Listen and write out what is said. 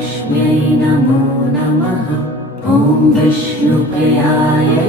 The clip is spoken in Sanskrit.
महालक्ष्म्यै नमो नमः। ॐ विष्णुप्रियायै